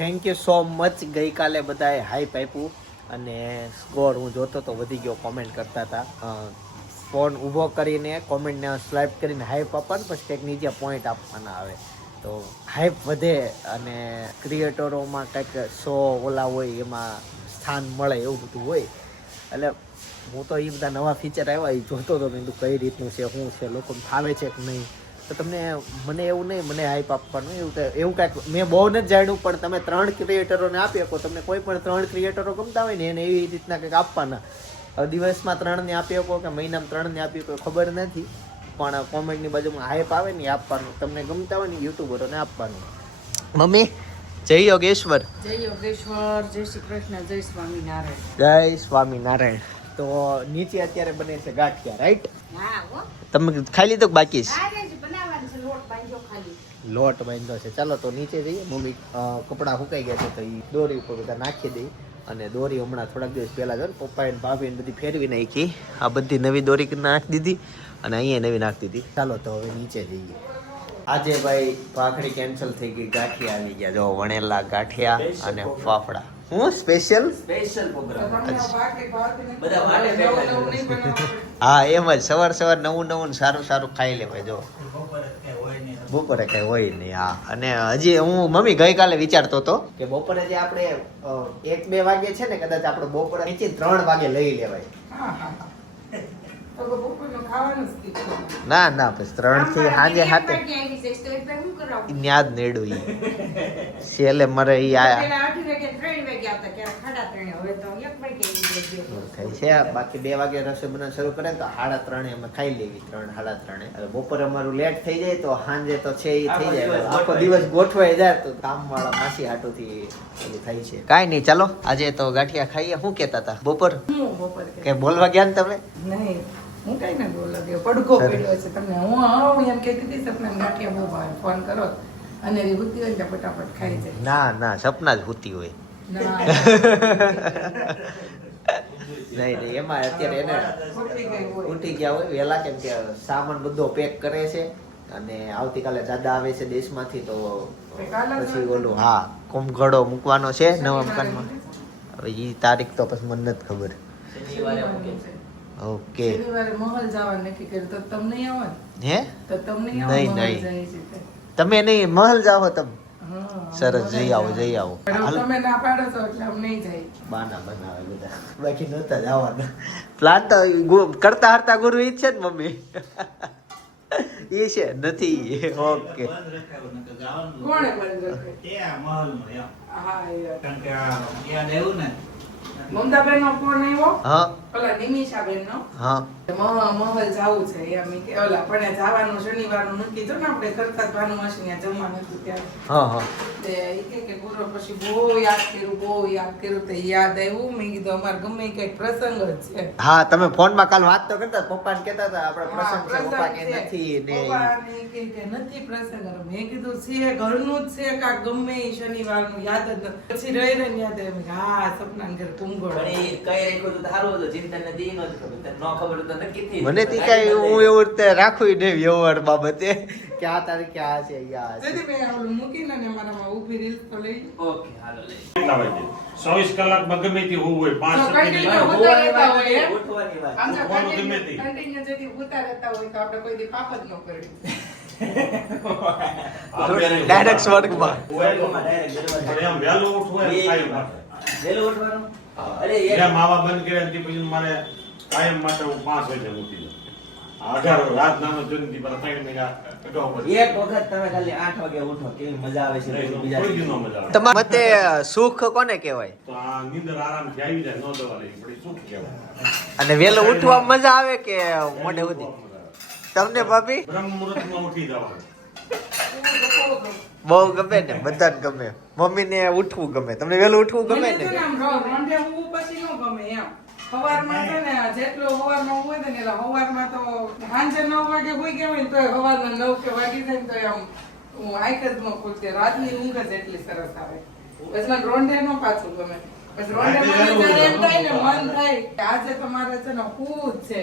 Thank you so much. ગઈકાલે બધાએ hype આપ્યું અને સ્કોર હું જોતો તો વધી ગયો. કોમેન્ટ કરતા હતા, ફોન ઊભો કરીને કોમેન્ટને સ્લાઇપ કરીને હાઈપ આપવાનું, પછી કંઈક નીચે પોઈન્ટ આપવાના આવે તો હાઈપ વધે અને ક્રિએટરોમાં કંઈક 100 ઓલા હોય એમાં સ્થાન મળે, એવું બધું હોય. એટલે હું તો એ બધા નવા ફીચર આવ્યા એ જોતો હતો, મેં કઈ રીતનું છે, શું છે, લોકોને ફાવે છે કે નહીં. તો તમને મને એવું નહીં, મને હાઈપ આપવાનું એવું કાંઈક મેં બહુ નથી જાણ્યું, પણ તમે 3 ક્રિએટરોને આપી શકો. તમને કોઈ પણ 3 ક્રિએટરો ગમતા હોય ને એને એવી રીતના કંઈક આપવાના. હવે દિવસમાં 3 ને આપી શકો કે મહિનામાં 3 ને આપી શકો ખબર નથી, પણ કોમેન્ટની બાજુમાં હાઈપ આવે ને આપવાનું. તમને ગમતા હોય ને યુટ્યુબરોને આપવાનું. મમ્મી જય યોગેશ્વર. જય યોગેશ્વર, જય શ્રી કૃષ્ણ, જય સ્વામિનારાયણ. જય સ્વામિનારાયણ. તો નીચે અત્યારે બને છે ગાંઠિયા, રાઈટ? હા હો, તમે ખાઈ લીધો કે બાકી છે? બનાવવાનું છે, લોટ બાંધ્યો ખાલી. લોટ બાંધ્યો છે. ચાલો તો નીચે જઈએ. મમ્મી કપડાં સુકાઈ ગયા છે તો એ દોરી ઉપર બધા નાખી દઈ. અને દોરી હમણાં થોડાક દિવસ પહેલાં જો ને પપ્પાએ ને ભાભીને બધી ફેરવી નાખી. આ બધી નવી દોરી નાખી દીધી અને અહીંયા નવી નાખી દીધી. ચાલો તો હવે નીચે જઈએ. આજે ભાઈ ભાખરી કેન્સલ થઈ ગઈ, ગાંઠિયા આવી ગયા. જો વણેલા ગાંઠિયા અને ફાફડા. હું સ્પેશિયલ હા એમ જ સવાર નવું સારું સારું ખાઈ લેવાય. જો બપોરે કઈ હોય નહીં. હા, અને હજી હું મમ્મી ગઈકાલે વિચારતો હતો કે બપોરે જે આપણે 1-2 વાગે છે ને, કદાચ આપણે બપોરે નીચે 3 વાગે લઈ લેવાય. ના પછી 3 થી સાંજે 7 યાદ નેડું છેલ્લે મારે છે. બાકી 2 વાગે રસોઈ બનાવવાનું શરૂ કરે તો 3:30 અમે ખાઈ લેવી. 3-3:30. બપોરે અમારું લેટ થઈ જાય તો સાંજે તો છે એ થઈ જાય. આખો દિવસ ગોઠવાઈ જાય તો કામ વાળા માસી હાટુથી થાય છે. કાંઈ નહીં, ચાલો આજે તો ગાંઠિયા ખાઈએ. શું કેતા હતા બપોર કે બોલવા ગયા ને તમે? નહીં, હું કઈ ના બોલ લાગ્યો, પડઘો પડ્યો છે તમને. હું એમ કહેતી હતી સપના ગાંઠિયા બહુ ભાવે, ફોન કરો અને એ હુતી હોય ને ફટાફટ ખાઈ જાય. ના સપના જ હુતી હોય. નહીં એમાં અત્યારે એને ઉઠી ગયા હોય વહેલા, કેમ કે સામાન બધો પેક કરે છે અને આવતીકાલે દાદા આવે છે દેશમાંથી, તો પછી ઓલું ઘડો મૂકવાનો છે નવા મકાનમાં. હવે એ તારીખ તો પછી મને નથી ખબર. ઓકે, મહલ જવાનું નક્કી કર્યું તો તમને આવો ને? હે તો તમને નહીં તમે નહીં મહલ જાઓ તમે? સરસ, જઈ આવો. તમે ના પાડો છો એટલે અમે નહીં જાય. બાના બનાવે બધા, બાકી નહોતા જવાના. પ્લાન તો કરતા હરતા ગુરુ ઈ છે ને મમ્મી? એ છે નથી? ઓકે, કોણે બંધ રાખ્યો? હા યાર, મમતાબેન નો ફોન આવ્યો. હા, ઓલા નિમિષાબેન નો. હા, મહલ જાવું છે એમ કે ઓલા પણ જવાનું શનિવારનું નક્કી જો ને આપણે કરતા ભાનુમાસી ત્યાં જમવાનું હતું ત્યારે. હા તે ઈ કે પૂરો પછી બહુ યાદ કર્યું તો યાદ આવ્યું. મેં કીધું અમારે ગમે કઈક પ્રસંગ જ છે. હા, તમે ફોનમાં કાલ વાત તો કરતા, પપ્પાને કહેતા હતા આપણે પ્રસંગ છે, પપ્પા કે નથી ને કે નથી પ્રસંગ. મેં કીધું છે ઘરનું જ છે કા ગમે ઈ શનિવારનું યાદ જ પછી રહી યાદ આવ્યું. હા, સપના ઘર કુંગળ મને તી કઈ હું એવું રીતે રાખું નહીં વ્યવહાર બાબતે કે આ તારીખે આ છે મૂકીને મારામાં ઉભી રીલ તો લઈ. ઓકે, હાલો લઈ. 24 કલાકમાં ગમે તે હોવું હોય, 5 ડાયરેક્ટ સ્વર્ગમાં. વહેલું ઉઠવું માવા બંધ કર્યા પછી મારે કાયમ માટે હું 5 વાગે ઉઠી જાઉં. 18 રાત નાનો જોઈને પર 3 મહિના કટવા પડે. એક વખત તમે ખાલી 8 વાગે ઉઠો, કેવી મજા આવે છે. કોઈ દી નો મજા આવે. તમારા મતે સુખ કોને કહેવાય? તો આ નીંદર આરામથી આવી જાય, નો દવા લેવી પડે, સુખ કહેવાય. અને વહેલો ઉઠવા મજા આવે કે મોડે સુધી? તમને ભાભી? બ્રહ્મ મુહૂર્તમાં ઉઠી જવાનું. બહુ ગમે ને, બધાને ગમે. મમ્મી ને ઉઠવું ગમે, તમને વહેલું ઉઠવું ગમે ને? સવારમાં છે ને જેટલો સવારમાં હોય ને એટલે સવારમાં તો સાંજે 9 વાગે હોઈ ગયા હોય ને તો સવારના 9 કે વાગી જાય ને તો આમ આંખ જ ન ખુલતી. રાતની ઊંઘ જ એટલી સરસ આવે. પછી મને રોંઢે નો પાછું ગમે. પછી રોંઢે મને એમ થાય ને મન થાય કે આજે તમારે છે ને હું જ છે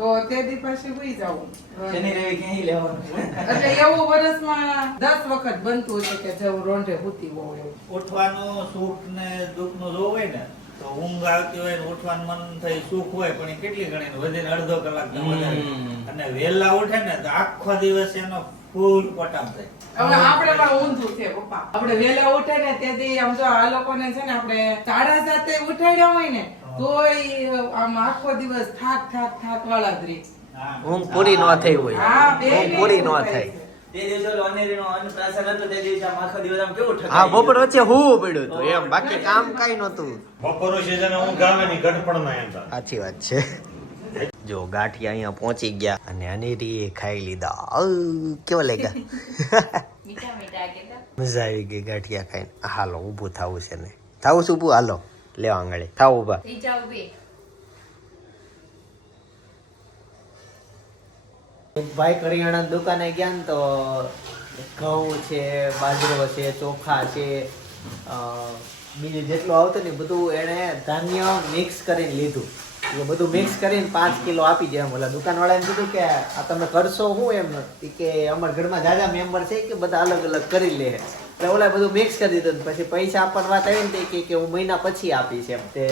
તો તે દી પછી હુઈ જાવું. શનિ રવિ ક્યાંય લેવાનું. એટલે એવું વર્ષમાં 10 વખત બનતું હશે કે જેવું રોંઢે હુતી હોવ એવું. ઉઠવાનું સુખ ને દુઃખ નું જોવું હોય ને તો ઊંઘ આવતી હોય ને ઉઠવાનું મન થઈ સુખ હોય પણ એ કેટલી ગણી વધીને અડધો કલાક ને વધારે. અને વહેલા ઉઠે ને તો આખો દિવસ એનો ફૂલ પોટામ થાય. હવે આપણે પણ ઊંધું છે પપ્પા. આપણે વહેલા ઉઠે ને તેથી આમ જો આ લોકોને છે ને આપણે 7:30 ઉઠાડ્યા હોય ને તોય આમ આખો દિવસ થાક વાળા જ રહે. ઊંઘ પૂરી ન થઈ હોય હા, બે ઊંઘ પૂરી ન થાય. તે દિવસે ઓલો અનેરીનો અન્નપ્રાશન હતો તે દિવસે આમ આખો દિવસ આમ કેવું હા ઠકાઈ બપોર વચ્ચે હું પડ્યું હતું એમ બાકી કામ કઈ નતું. બપોરનું season ઊંઘ આવે ની ઘટપણ ના એમ થાય. સાચી વાત છે. જો ગાંઠિયા અહીંયા પહોંચી ગયા અને અનેરી ખાઈ લીધા. કેવા લાગ્યા? મીઠા મીઠા કેતા મજા આવી ગઈ ગાંઠિયા ખાઈને. હાલો ઊભું થવું છે ને થાવું છું ઊભું. હાલો લેવા આંગળે થાવ ઊભા. થઈ જાવ બે ભાઈ કરિયાણા દુકાને ગયા ને તો ઘઉં છે, બાજરો છે, ચોખા છે, બીજું જેટલું આવતું ને બધું એણે ધાન્ય મિક્સ કરીને લીધું. એ બધું મિક્સ કરીને 5 કિલો આપી જાય. એમ ઓલા દુકાનવાળાને કીધું કે આ તમે કરશો હું એમ કે અમારા ઘરમાં જાજા મેમ્બર છે કે બધા અલગ અલગ કરી લે. એટલે ઓલા બધું મિક્સ કરી દીધું. પછી પૈસા આપવાની વાત આવી ને તે કે હું મહિના પછી આપીશ એમ. તે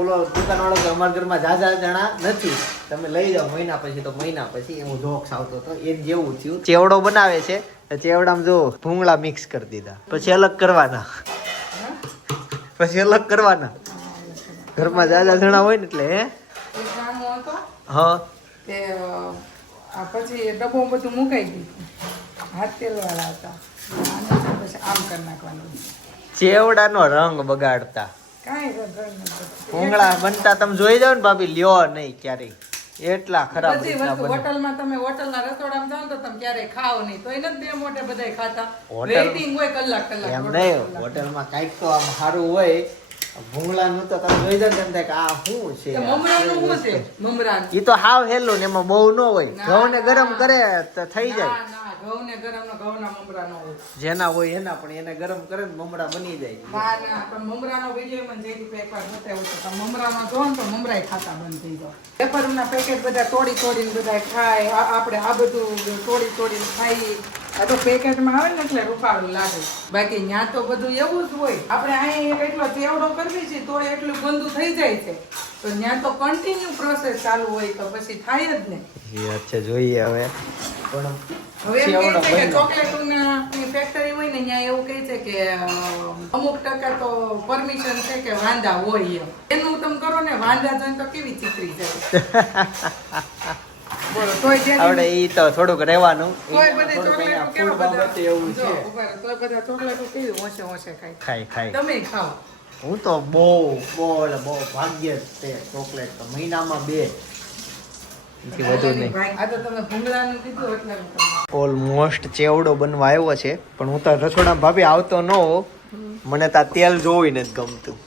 ઓલો દુકાનવાળો કે અમારા ઘરમાં જાજા જણા નથી, તમે લઈ જાઓ મહિના પછી. તો મહિના પછી એવું જોક્સ આવતો હતો એમ જેવું થયું. ચેવડો બનાવે છે, ચેવડામાં જો ભૂંગળા મિક્સ કરી દીધા, પછી અલગ કરવાના, પછી અલગ કરવાના. ઘરમાં જાજા જણા હોય ને એટલે એક ગામો હતો હા તે આ પછી ડબ્બો બધું મુકાઈ દીધું. હાથ તેલ વાળા હતા. આને પછી આમ કરી નાખવાનું. ચેવડાનો રંગ બગાડતા. કાંઈ રગડ નથી. ભૂંગળા બનતા તમે જોઈ જાવ ને ભાભી, લ્યો નહીં ક્યારેય. એટલા ખરાબ બધી રીતના વસ્તુ બને. હોટલમાં તમે હોટલના રસોડામાં જાઓ ને તો તમે ક્યારેય ખાઓ નહીં. તો એને જ બે મોઢે બધાય ખાતા. હોટલ- વેઇટિંગ હોય કલાક કલાક. એમ દોઢ નહીં, કલાક. હોટલમાં કાંઈક તો આમ સારું હોય. ભૂંગળાનું તો તમે જોઈ જાવ ને એમ થાય કે આ શું છે? તે મમરાનું શું છે? મમરાનું. ઈ તો હાવ હેલું ને એમાં બહુ ન હોય. ના, ઘઉં ને ગરમ ના. કરે તો થઈ જાય. ના, ના, ઘઉંને ગરમનો ઘઉંના મમરાનો હોય. જેના હોય એના, પણ એને ગરમ કરે ને મમરા બની જાય. ના, ના, પણ મમરાનો વિડીયો મને જયદીપ એકવાર બતાવ્યો તો તમે મમરામાં જો ને તો મમરાય ખાતા બંધ થઈ જાય. વેફરના પેકેટ બધા તોડીને બધા ખાય. આપણે આ બધું તોડીને ખાઈ. આ તો પેકેટમાં આવે ને એટલે રૂપાળું લાગે. બાકી ન્યા તો બધું એવું જ હોય. આપણે અહીં એટલો ચેવડો કરવી છે તો એટલું ગંદુ થઈ જાય છે. તો ન્યા તો કન્ટિન્યુ પ્રોસેસ ચાલુ હોય તો પછી થાય જ ને. એ અચ્છા જોઈએ હવે. પણ હવે એમ ચેવડો કહે છે કે બન્યો. ચોકલેટની ફેક્ટરી હોય ને ત્યાં એવું કહે છે કે અમુક ટકા તો પરમિશન છે કે વાંદા હોય એમ. એનું તમે કરો ને વાંદા જોઈને તો કેવી ચીતરી જાય. બોલો તોય જે આપણે ઈ તો થોડુંક રહેવાનું. તોય બધે થોડુંક અહીંયા ચોકલેટો કેવા food બાબતે એવું બધા જો છે. ઉભા રહો, તોય બધા ચોકલેટો કેવી ઓછે ખાય. ખાય તમે ખાઓ. હું તો બહુ ભાગ્ય જ છે. ચોકલેટ તો મહિનામાં 2 એથી વધુ નહીં. આ તો તમે ભૂંગળાનું કીધું એટલે હું તમને- ઓલમોસ્ટ ચેવડો બનવા આવ્યો છે, પણ હું તો રસોડામાં ભાભી આવતો ન હોઉં. મને તો આ તેલ જોવું નથી ગમતું.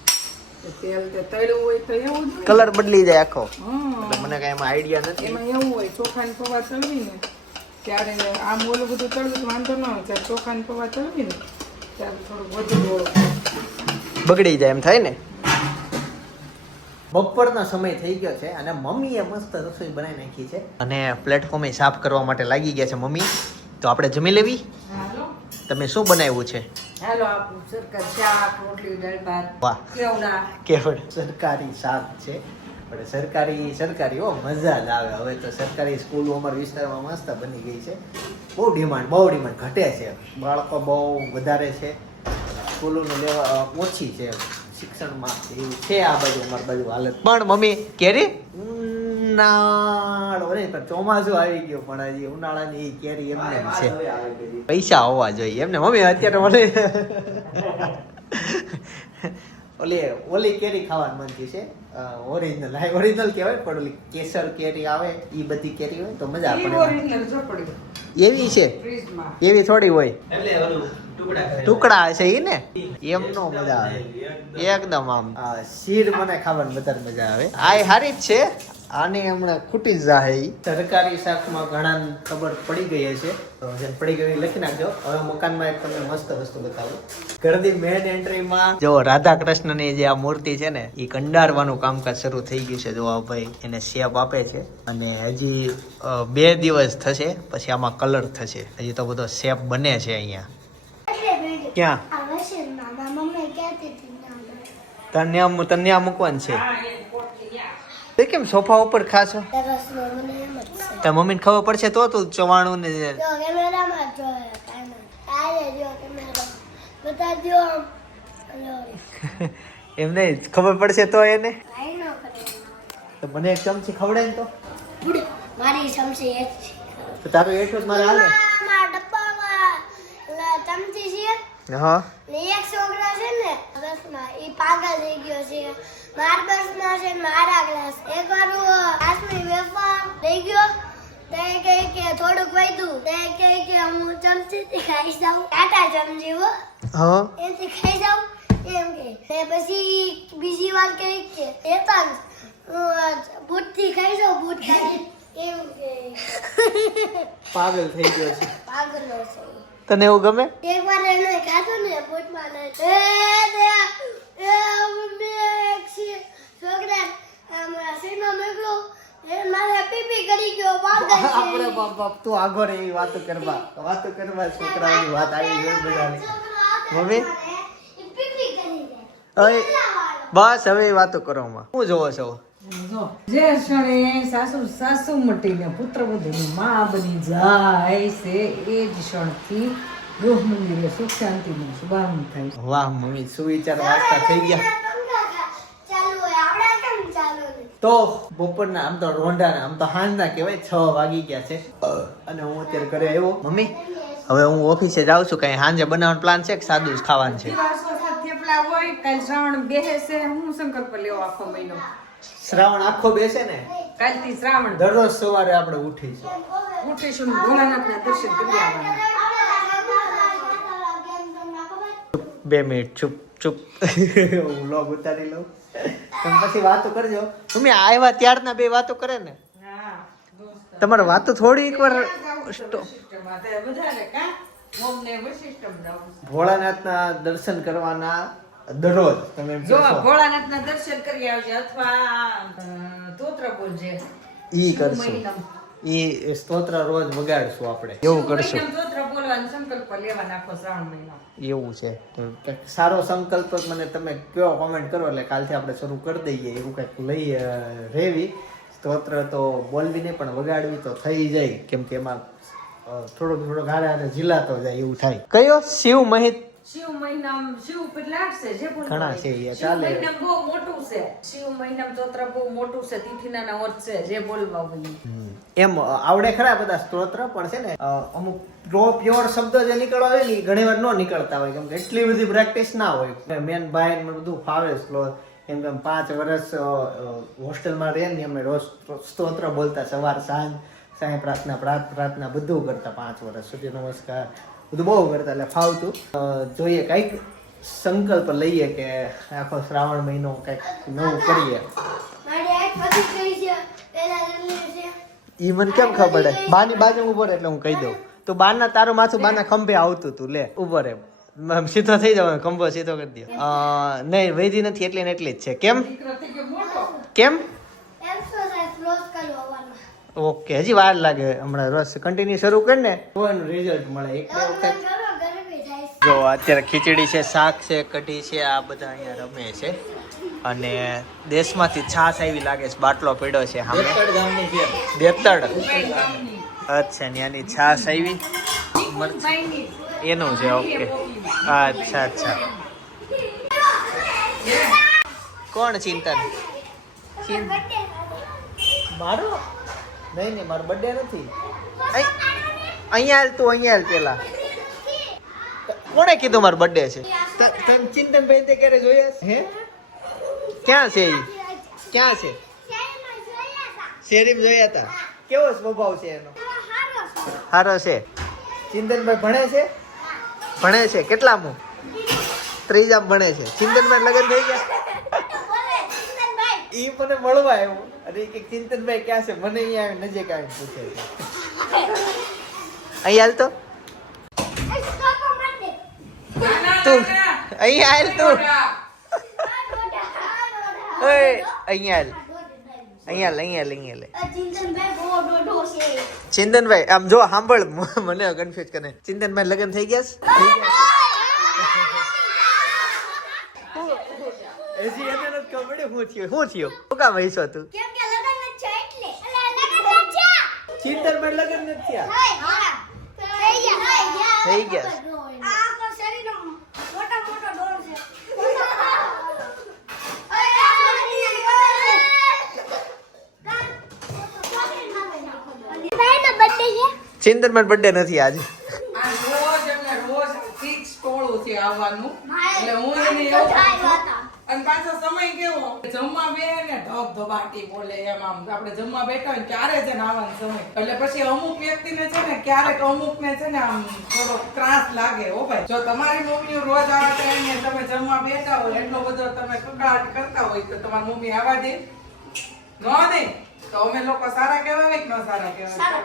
તેલ તે તળ્યું હોય તો એવું જ હોય. કલર બદલી જાય આખો. હા. એટલે મને કઈ એમાં આઈડિયા નથી. એમાં એવું હોય ચોખાની પૌવા તળવી ને ત્યારે આમ ઓલું બધું તળવું તો વાંધો ન હોય. જ્યારે ચોખાની પૌવા તળવી ને ત્યારે થોડુંક વધુ ડોળો બગડી જાય એમ થાય ને. બપોરનો સમય થઈ ગયો છે અને મમ્મીએ મસ્ત રસોઈ બનાવી નાખી છે અને પ્લેટફોર્મે સાફ કરવા માટે લાગી ગયા છે મમ્મી. તો આપણે જમી લેવી. હાલો તમે શું બનાવ્યું છે? હાલો આપણું સરકાર શાક રોટલી દાળ ભાત વાહ, કેવડા કેવળ સરકારી શાક છે. પણ સરકારી હો, મજા જ આવે. હવે તો સરકારી સ્કૂલો અમારા વિસ્તારમાં મસ્ત બની ગઈ છે. બહુ ડિમાન્ડ ઘટે છે. બાળકો બહુ વધારે છે. સ્કૂલોનું લેવા ઓછી છે શિક્ષણમાં. એવું છે આ બાજુ અમારી બાજુ હાલત. પણ મમ્મી કેરી ઉનાળો નહીં પણ ચોમાસું આવી ગયો, પણ હજી ઉનાળાની કેરી એમને જ છે. પૈસા હોવા જોઈએ એમને. મમ્મી અત્યારે ઓલી કેરી ખાવાનું મન થયું છે. ઓરિજિનલ કહેવાય, પણ ઓલી કેસર કેરી આવે એ બધી કેરી હોય તો મજા ઈ પડે. ઓરિજિનલ જો પડ્યું એવી છે, ફ્રીજમાં. એવી થોડી હોય. એટલે ઓલું ટુકડા હશે ઈ ને, એમનો મજા આવે એકદમ. આમ શીર મને ખાવાની વધારે મજા આવે. આ હારી જ છે. આને હમણાં ખૂટી જ જાહે ઈ. સરકારી શાકમાં ઘણા ખબર પડી ગઈ છે, તો જેને પડી ગઈ એ લખી નાખજો. હવે મકાનમાં એક તમને મસ્ત વસ્તુ બતાવું. ઘરની મેન એન્ટ્રીમાં જો રાધા કૃષ્ણની જે આ મૂર્તિ છે ને એ કંડારવાનું કામકાજ શરૂ થઈ ગયું છે. જો આ ભાઈ એને શેપ આપે છે અને હજી 2 દિવસ થશે પછી આમાં કલર થશે. હજી તો બધો શેપ બને છે અહીંયા. ક્યાં તને આ મૂકવાનું છે? તે કેમ સોફા ઉપર ખાશો? તાર મમ્મીને ખબર પડશે તો તું ચવાણું ને એમ નહીં ખબર પડશે તો એને તો મને એક ચમચી ખવડાય ને તો મારી ચમચી એક તો તારું એટલું જ મારે હાલે. ડબ્બામાં ચમચી છે હા ને એક છોકરો છે ને બસમાં ઈ પાગલ થઈ ગયો છે. માર બસમાં છે મારા ગ્લાસ એકવાર આસમી વેફર લઈ ગયો તે કહે કે થોડુંક વધ્યું તે કહે કે હું ચમચીથી ખાઈ જાઉં ટાટા ચમચી હો હા એથી ખાઈ જાઉં એમ કે તે પછી બીજી વાર કહે કે એતા બૂટથી ખાઈ જાઉં બૂટ ખાઈ એમ કે પાગલ થઈ ગયો છે. પાગલ છે. તને એવું ગમે? એકવાર એને ખાધું ને બૂટમાં ને છોકરા સીનો મેકલો મારે પીપી કરી ગયો પાગલ છે. આપણે બાપ તું આગો રે એવી વાતો કરવા છોકરાઓની વાત આવી ગઈ બધાની. મમ્મી પીપી કરી દે હવે બસ હવે એ વાતો કરવામાં હું જોવો છો? જો જે ક્ષણે સાસુ મટીને પુત્ર વધુની માં બની જાય છે એ જ ક્ષણથી ગૃહ મંદિરે સુખ શાંતિનો શુભારંભ થાય છે. વાહ મમ્મી સુવિચાર વાંચતા થઈ ગયા. ચાલુ હોય આપણે કેમ ચાલુ નહીં? તો બપોરના આમ તો રોંઢાના આમ તો હાંજના કહેવાય 6 વાગી ગયા છે અને હું અત્યારે ઘરે આવ્યો. મમ્મી હવે હું ઓફિસે જાઉં છું. કઈ હાંજે બનાવવાનો પ્લાન છે કે સાદું જ ખાવાનું છે? થેપલા હોય કાલ શ્રાવણ બેસે છે હું સંકલ્પ લેવો આખો મહિનો. શ્રાવણ આખો બેસે ને કાલથી શ્રાવણ દરરોજ સવારે આપણે ઉઠીશું. ઉઠીશું ને ભોલાનાથના દર્શન કરી આવવાના. 2 મિનિટ ચૂપ ચૂપ હું લોગ ઉતારી લઉં તમે પછી વાતો કરજો. મમ્મી આવ્યા ત્યારના 2 વાતો કરે ને હા તમારે વાતો થોડી એકવાર ભોળાનાથના દર્શન કરવાના દરરોજ તમે એમ જો કહેશો. ભોળાનાથના દર્શન કરી આવજે અથવા તોત્ર બોલજે. ઈ કરશું ઈ સ્તોત્ર રોજ વગાડશું આપણે એવું કરશું. તોત્ર બોલવાનો સંકલ્પ લેવાનો આખો શ્રાવણ મહિનો. એવું છે તો કંઈક સારો સંકલ્પ મને તમે કયો કોમેન્ટ કરો એટલે કાલથી આપણે શરૂ કરી દઈએ. એવું કંઈક લઈ રેવી સ્તોત્ર તો બોલવી નહીં પણ વગાડવી તો થઈ જાય કેમ કે એમાં થોડોક હારે હારે ઝીલાતો જાય એવું થાય. કયો શિવ મહિત શિવ મહિનામ શિવ કેટલા છે જે બોલવા ઘણા છે એ શિવ ચાલે. મહિનામ બહુ મોટું છે. શિવ મહિનામ તોત્ર બહુ મોટું છે. તિથિના વર્ત છે જે બોલવા હોય એમ આવડે ખરા બધા સ્તોત્ર પણ છે ને અમુક પ્યોર શબ્દ જે નીકળવા હોય ને એ ઘણી વાર ન નીકળતા હોય કેમ કે એટલી બધી પ્રેક્ટિસ ના હોય. મેન બાય બધું ફાવે સ્લો કેમ કે 5 વર્ષ હોસ્ટેલમાં રહે ને અમે રોજ સ્તોત્ર બોલતા સવાર સાંજ સાંય પ્રાર્થના પ્રાર્થના બધું કરતા 5 વર્ષ સૂર્ય નમસ્કાર બધું બહુ કરતા એટલે ફાવતું. જોઈએ કંઈક સંકલ્પ લઈએ કે આખો શ્રાવણ મહિનો કંઈક નવું કરીએ. મારી આંખ પછી થઈ છે પહેલા જલ્દી છે ઈ મને કેમ ખબર પડે? બાની બાજુ ઉભો રહે એટલે હું કહી દઉં. તો બાના તારું માથું બાના ખંભે આવતું તું લે ઉભો રહે આમ સીધો થઈ જાવ ખંભો સીધો કરી દો. નહીં વૈધી નથી એટલી ને એટલી જ છે. કેમ કેમ એક્સરસાઇઝ રોજ કરો આવવાના. ઓકે હજી વાર લાગે. હમણાં રોજ કન્ટિન્યુ શરૂ કર ને તો એનું રિઝલ્ટ મળે. એક બે વખત કરો ગરમી થાય છે. જો અત્યારે ખીચડી છે શાક છે કઢી છે આ બધા અહીંયા રમે છે અને દેશમાંથી છાશ આવી લાગે છે. બાટલો પડ્યો છે સામે ગામની છે. બેતડ અચ્છા ત્યાંની છાશ આવી એનું છે. ઓકે અચ્છા કોણ ચિંતન મારો નહીં મારો બર્થડે નથી. અહીંયા હાલ તું અહીંયા હાલ પેલા કોણે કીધું મારો બર્થડે છે? તને ચિંતનભાઈ તે ક્યારે જોયા હે? ક્યાં છે ઈ? ક્યાં છે? શેરીમાં જોયા હતા. કેવો સ્વભાવ છે એનો? સારો છે. ચિંતનભાઈ ભણે છે? ભણે છે કેટલામું? 3જામ ભણે છે. ચિંતનભાઈ લગ્ન થઈ ગયા? ઈ મને મળવા આવ્યો અને ઈ કે ચિંતનભાઈ ક્યાં છે મને અહીંયા આવી નજીક આવીને પૂછે છે અહીં હાલ તો તું અહીં હાલ તું ઓય અહીં હાલ ચિંતનભાઈ આમ જો સાંભળ મને કન્ફ્યુઝ કરે ચિંતનભાઈ લગ્ન થઈ ગયા છે હજી એને નથી ખબર શું થયું શું કામ હૈસો તું ચિંતનભાઈ લગ્ન નથી થયા થઈ ગયા ચિંતનભાઈ બર્થડે નથી આજે આ રોજ એમને રોજ ફિક્સ ટોળું છે આવવાનું એટલે હું એને એવું કહું છું. અને પાછો સમય કેવો જમવા બે ને ધબધબાટી બોલે એમ આમ આપણે જમવા બેઠા હોય ને ક્યારે છે ને આવવાનો સમય એટલે પછી અમુક વ્યક્તિને છે ને ક્યારેક અમુક ને છે ને આમ થોડો ત્રાસ લાગે હો ભાઈ જો તમારી મમ્મી રોજ આવા ટાઈમે તમે જમવા બેઠા હોય એટલો બધો તમે કકડાટ કરતા હોય તો તમારી મમ્મી આવવા દે ન દે તો અમે લોકો સારા કહેવાય કે ન સારા કહેવાય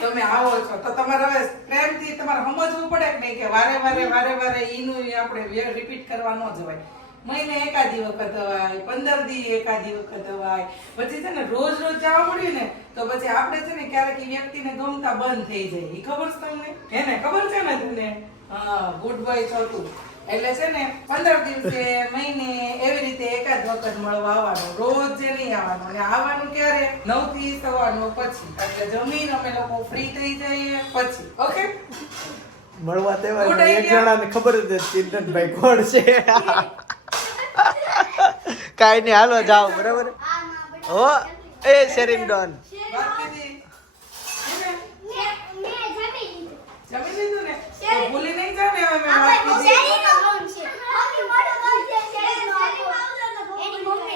તમે આવો છો તો તમારે હવે પ્રેમથી તમારે સમજવું પડે કે નહીં કે વારે વારે ઈનું આપણે રિપીટ કરવા ન જવાય મહિને એકાદી વખત અવાય 15 દી એકાદી વખત અવાય પછી છે ને રોજ જવા મળ્યું ને તો પછી આપણે છે ને ક્યારેક એ વ્યક્તિને ગમતા બંધ થઈ જાય એ ખબર છે તમને એને ખબર છે ને તમને હા ગુડ બોય છો તું એટલે છે ને 15 દિવસે મહિને એવી રીતે એકાદ વખત મળવા આવવાનું રોજ નહીં આવવાનું અને આવવાનું ક્યારે 9 થી 9:15 પછી એટલે જમીન અમે લોકો ફ્રી થઈ જઈએ પછી ઓકે મળવા તેવા એક જણાને ખબર જ નથી ચિંતનભાઈ કોણ છે કાઈ નહીં હાલો જાઓ બરાબર હો એ શેરિંગ ડોન વાત કીધી જમી લીધું ને તો ભૂલી નહીં જાવ ને હવે મેં વાત કીધી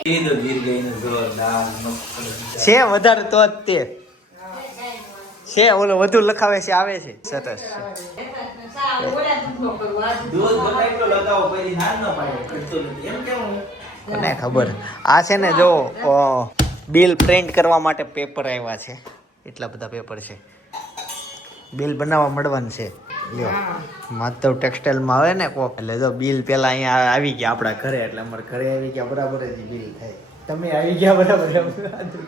એ તો ગીર ગઈને જોરદાર મસ્ત. છે વધારે તો જ તે છે ઓલો વધુ લખાવે છે આવે છે સરસ દૂધ ગમે એટલો લગાવો કોઈ નાન ન પાડે ખર્ચો નથી એમ કેવું કોને ખબર આ છે ને જો બિલ પ્રિન્ટ કરવા માટે પેપર આવ્યા છે એટલા બધા પેપર છે બિલ બનાવવા મળવાનું છે લ્યો માધવ ટેક્સટાઇલમાં આવે ને કોક એટલે જો બિલ પેલા અહીંયા આવી ગયા આપણા ઘરે એટલે અમારે ઘરે આવી ગયા બરાબર જ બિલ થાય તમે આવી ગયા બરાબર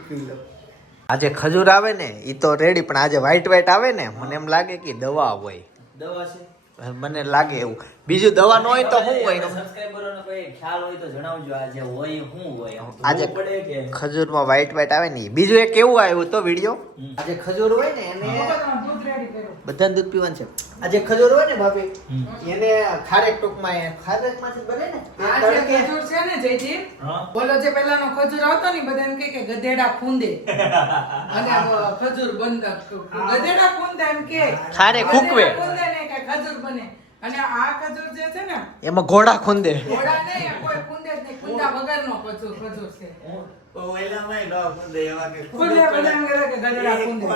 પી લો આજે ખજૂર આવે ને એ તો રેડી પણ આજે વ્હાઈટ આવે ને મને એમ લાગે કે દવા હોય દવા છે મને લાગે એવું બીજું દવા ન હોય તો શું હોય સબસ્ક્રાઇબરોને કોઈ ખ્યાલ હોય તો જણાવજો આજે હોય શું હોય આજે પડે કે ખજૂરમાં વ્હાઈટ આવે ને બીજું એક કેવું આવ્યું તો વિડીયો આજે ખજૂર હોય ને એને દૂધ રેડી કર્યું બધાને દૂધ પીવાનું છે આજે ખજૂર હોય ને ભાભી એને ખારેક ટૂંકમાં ખારેકમાંથી બને ને આ જે ખજૂર છે ને જયજી હા બોલો જે પહેલાનો ખજૂર આવતો ને બધા એમ કહે કે ગધેડા ખૂંદે અને ખજૂર બંધ ગધેડા ખૂંદે એમ કે ખારેક હુકવે. ગધેડા ખૂંદે ને કે ખજૂર બને અને આ ખજૂર જે છે ને એમાં ઘોડા ખૂંદે ઘોડા નહીં કોઈ ખૂંદે જ નહીં ખૂંદા વગરનો ખજૂર છે ઓલામાંય ન ખુદે એવા કે ખૂંદે બધા એમ કહે કે ગધેડા ખૂંદે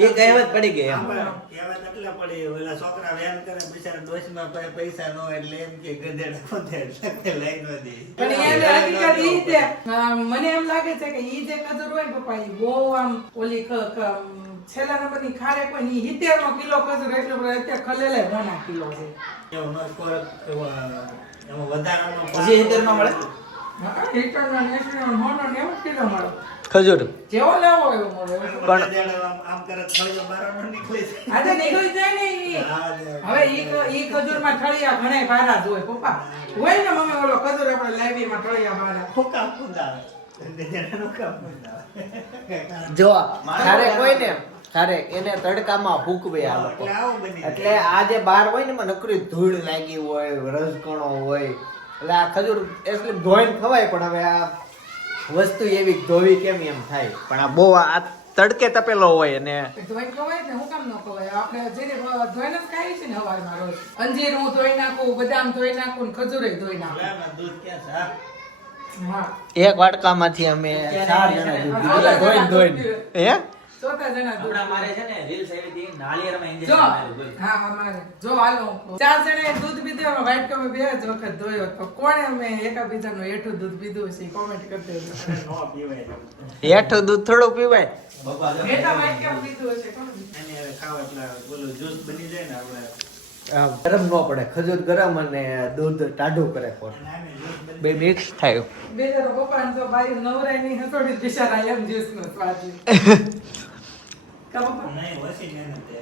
એ કહેવત પડી ગઈ એમ કહેવત એટલે પડી ઓલા છોકરા વેન કરે બિચારા ડોશમાં પૈસા ન હોય એટલે એમ કે ગધેડા ખોદે એટલે કે લઈ ન દે પણ એને હકીકત ઈ છે મને એમ લાગે છે કે ઈ જે ખજૂર હોય ને પપ્પા ઈ બહુ આમ ઓલી છેલ્લા નંબરની ખારેક હોય ને ઈ 70 નો કિલો ખજૂર એટલો બધો અત્યારે ખલેલે 9 કિલો છે એવો ન ખોરાક એમાં વધારાનો હજી 70 માં મળે હા 70 નો નેશનલ મોનો 90 કિલો મળે ખજૂર જેવો લેવો એવો મળે પણ આમ કરે થળિયો બારાનો નીકળે છે આજે નીકળી જાય ને ઈ હવે ઈ ખજૂરમાં ઠળિયા ઘણાય ભારા જ હોય પપ્પા હોય ને મમ્મી ઓલો ખજૂર આપણે લાઈબ્રેરીમાં ઠળિયા ભારા ફૂકા ફૂંદા ગધેડાનો કામ ફૂંદા જો ખારેક હોય ને ખારેક એને તડકામાં હૂકવે આ લોકો એટલે આવું બની જાય. એટલે આ જે બાર હોય ને એમાં નકરી ધૂળ લાગી હોય રસકણો હોય એટલે આ ખજૂર એટલે ધોઈને ખવાય પણ હવે આ વસ્તુ એવી ધોવી કેમ એમ થાય પણ આ બહુ આ તડકે તપેલો હોય અને ધોઈને ખવાય ને હું કામ ન ખવાય આપણે જેને ધોઈને જ ખાઈએ છીએ ને હવારમાં રોજ અંજીર હું ધોઈ નાખું બદામ ધોઈ નાખું ને ખજૂરે ધોઈ નાખું ઓલામાં દૂધ ક્યાં છે હા? હા એક વાટકામાંથી અમે 4 જણા દૂધ પીધું. ધોઈને હે ચોથા જણા દૂધ હમણાં મારે પીવે. છે ને રીલ્સ આવી હતી નાળિયેરમાં જો injection માર્યું, બોલ. હા અમારે જો હાલો 4 જણાએ દૂધ પીધું એમાં white કમે 2 જ વખત ધોયો તો કોણે અમે એકાબીજાનું હેઠું દૂધ પીધું છે કોમેન્ટ કરી દેજો નો પીવાય હેઠું દૂધ થોડું પીવાય. પપ્પા જો. હેઠા white કમ પીધું હશે કોણ એને હવે ખાવ એટલે બોલું જ્યુસ બની જાય ને આપણે ગરમ ન પડે, ખજૂર ગરમ અને દૂધ ટાઢું કરે ખોટ, અને આમે જ્યુસ બની બે મિક્સ થાય. બેચારો પપ્પા ને તો બાઈ નવરાય ની હસોડી બિચારા એમ જ્યુસ નો સ્વાદ લે કા પપ્પા નહીં ઓછી મહેનત છે.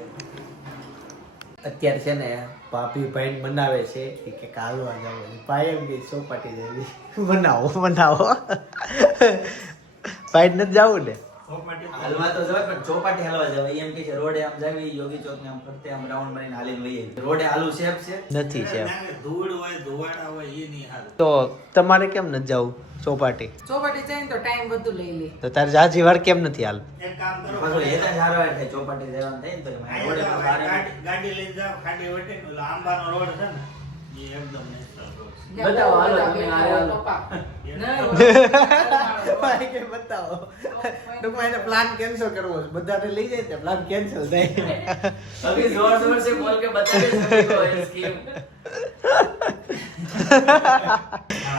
અત્યારે છે ને ભાભી ભાઈ બનાવે છે એ કે કાલવા જાવ, ભાઈ એમ કે ચોપાટી જેવી બનાવો બનાવો. ભાઈ નથી જવું ને. ચોપાટી તો હલવા તો જવાય પણ ચોપાટી હલવા જવાય એમ કે છે રોડે આમ જાવી યોગી ચોક ને આમ ફરતે આમ રાઉન્ડ મારીને હાલીને વહી આવી. રોડે હાલું સેફ છે નથી છે. નાકે ધૂળ હોય ધોવાડા હોય એ નહીં હારું. તો તમારે કેમ નથી જવું ચોપાટી? ચોપાટી જઈને તો ટાઈમ વધુ લઈ લે તો તારે જાજી વાર કેમ નથી હાલ? એક કામ કરો પાછું હેતા જ હારો થાય ચોપાટી જવાનું થાય ને તો એમાં રોડે અહીંયા પણ જાઓ, બારે ગાડી લઈને જાઓ ખાડી વટે ને ઓલો આંબાનો રોડ છે ને એ એકદમ નેચરલ રોડ છે. બતાવો, હાલો, તમે હાલો. પપ્પા ભાઈ કે બતાવો. ટૂંકમાં એને પ્લાન કેન્સલ કરવો છે, બધાને લઈ જાય તો પ્લાન કેન્સલ થાય. अभी जोर जोर से बोल के बता दे सभी को ये स्कीम.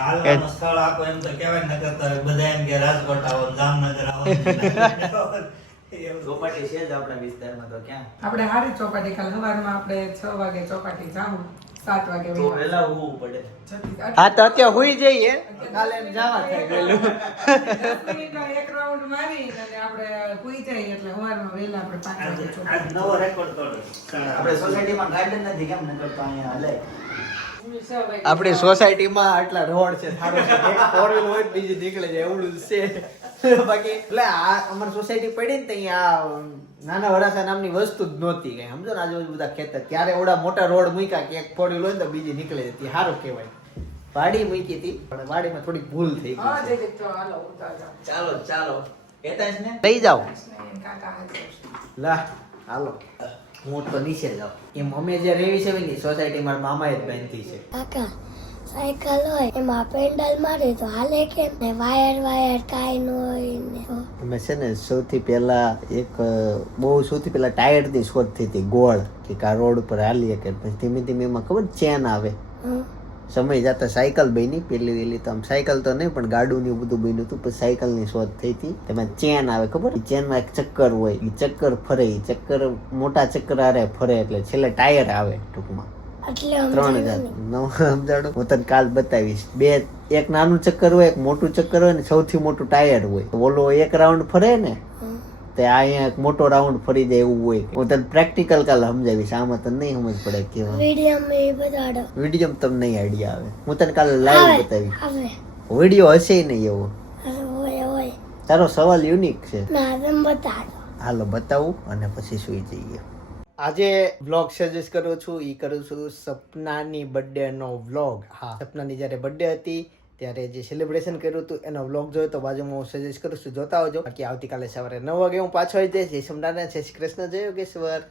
હાલવાનું સ્થળ આપો એમ તો કહેવાય ને, નકર તો બધા એમ કે રાજકોટ આવો જામનગર આવો એવું. ચોપાટી છે જ આપણા વિસ્તારમાં તો ક્યાં આપણે હારી ચોપાટી કાલ સવારમાં આપણે 6 વાગે ચોપાટી જાવું 7 વાગે તો વહેલા ઊભું પડે. હા તો અત્યારે હુઈ જઈએ, કાલે એમ જવા થાય ગયેલું. 10 મિનિટનો એક રાઉન્ડ મારી અને આપણે પૂરી જઈએ એટલે સવારમાં વહેલા આપણે 5 વાગે આજ ચોપાટી નવો રેકોર્ડ તોડ્યો. આપણે સોસાયટીમાં ગાર્ડન નથી કેમ નકર તો અહીંયા હાલે. આપણી સોસાયટીમાં આટલા રોડ છે, સારો છે, એક ફોર વ્હીલ હોય ને બીજી નીકળે જાય એવડું જ છે. બાકી એટલે આ અમારી સોસાયટી પડી ને તો અહીંયા નાના વરાસા નામની વસ્તુ જ નહોતી કઈ, સમજો ને આજુબાજુ બધા ખેતર, ત્યારે એવડા મોટા રોડ મૂક્યા કે એક ફોર વ્હીલ હોય ને તો બીજી નીકળે જતી, સારું કહેવાય. વાડી મૂકી હતી પણ વાડીમાં થોડીક ભૂલ થઈ હા ગઈ છે. જય તો હાલો ઉતાર ચાલો ચાલો કહેતા જ ને લઈ જાઓ. કાકા હાજર લા હાલો, હું તો નીચે જાઉં. એમ અમે જે રેવી છે ને સોસાયટી મારા મામાએ જ બાંધી છે. કાકા સાયકલ હોય એમાં પેન્ડલ મારે તો હાલે કેમ ને વાયર કાંઈ ન હોય ને તો અમે છે ને સૌથી પહેલા સૌથી પહેલા ટાયરની શોધ થઈ હતી ગોળ, કે કા રોડ ઉપર હાલીએ કે પછી ધીમે ધીમે એમાં ખબર ચેન આવે. હમ. સમય જતા સાયકલ બની પેલી વેલી, તો આમ સાયકલ તો નહીં પણ ગાડું ને એવું બધું બન્યું હતું. પછી સાયકલની શોધ થઈ હતી, તેમાં ચેન આવે ખબર, ચેનમાં એક ચક્કર હોય, એ ચક્કર ફરે, એ ચક્કર મોટા ચક્કર આરે ફરે એટલે છેલ્લે ટાયર આવે. ટૂંકમાં એટલે 3 સમજાયું હજાર નહીં. નવ સમજાડું હું તને કાલ બતાવીશ. એક નાનું ચક્કર હોય, એક મોટું ચક્કર હોય ને સૌથી મોટું ટાયર હોય. ઓલો એક રાઉન્ડ ફરે ને હમ. તે આ અહીંયા એક મોટો રાઉન્ડ ફરી જાય એવું હોય. હું તને પ્રેક્ટિકલ કાલ સમજાવીશ, આમાં તને નહીં સમજ પડે કેવા વિડીયોમાં એ બતાડો વિડીયો તમને નહીં આઈડિયા આવે. હું તને કાલે લાઈવ આવે બતાવીશ. આવે વિડીયો હશે નહીં એવો. હોય તારો સવાલ યુનિક છે. ના તમે બતાડો હાલો બતાવું અને પછી સુઈ જઈએ. આજે વ્લોગ સજેસ્ટ કરું છું, કરું છું સપનાની બર્થડે નો વ્લોગ. હા, સપનાની જ્યારે બર્થડે હતી ત્યારે જે સેલિબ્રેશન કર્યું હતું એનો વ્લોગ જોયો તો બાજુમાં હું સજેસ્ટ કરું છું, જોતા આવજો. બાકી આવતીકાલે સવારે 9 વાગે હું પાછો આવી જઈશ. જય સોમનાથ, જય શ્રી કૃષ્ણ, જય યોગેશ્વર.